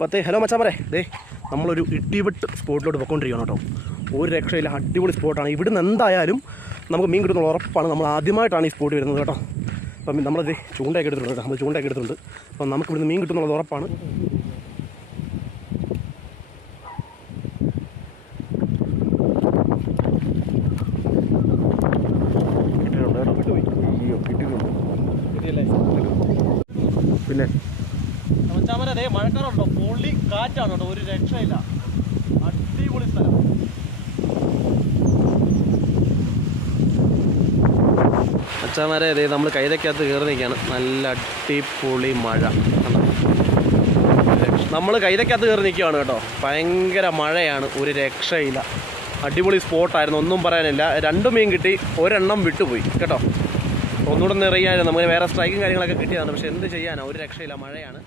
Hello മച്ചാമരെ, നമ്മളൊരു ഇടിവെട്ട് സ്പോട്ടിലോട്ട് പോയിക്കൊണ്ടിരിക്കണം കേട്ടോ. ഒരു രക്ഷയില്ല, അടിപൊളി സ്പോട്ടാണ്. ഇവിടുന്ന് എന്തായാലും നമുക്ക് മീൻ കിട്ടുന്നുള്ള ഉറപ്പാണ്. നമ്മൾ ആദ്യമായിട്ടാണ് ഈ സ്പോട്ട് വരുന്നത് കേട്ടോ. അപ്പം നമ്മളത് ചൂണ്ടയൊക്കെ എടുത്തിട്ടുണ്ട് കേട്ടോ. നമ്മൾ ചൂണ്ടയൊക്കെ എടുത്തിട്ടുണ്ട്. അപ്പം നമുക്ക് ഇവിടുന്ന് മീൻ കിട്ടുന്നുള്ളത് ഉറപ്പാണ്. കിട്ടിയിട്ടുണ്ട് കേട്ടോ, കിട്ടുപോയി. അയ്യോ, കിട്ടിയിട്ടുണ്ട്. പിന്നെ അതേ മഴക്കാറുണ്ടോ, പൊള്ളി കാറ്റാണ് കേട്ടോ, ഒരു രക്ഷയില്ല. അടിപൊളി സ്ഥലം. അച്ചാമാരെ, അതെ നമ്മൾ കൈതക്കകത്ത് കയറി നിൽക്കുകയാണ്. നല്ല അടിപൊളി മഴ. നമ്മൾ കൈതക്കകത്ത് കയറി നിൽക്കുകയാണ് കേട്ടോ. ഭയങ്കര മഴയാണ്, ഒരു രക്ഷയില്ല. അടിപൊളി സ്പോട്ടായിരുന്നു, ഒന്നും പറയാനില്ല. 2 മീൻ കിട്ടി, ഒരെണ്ണം വിട്ടുപോയി കേട്ടോ. ഒന്നുകൂടെ നിറയാനും നമുക്ക് വേറെ സ്ട്രൈക്കും കാര്യങ്ങളൊക്കെ കിട്ടിയതാണ്. പക്ഷേ എന്ത് ചെയ്യാനാണ്, ഒരു രക്ഷയില്ല, മഴയാണ്.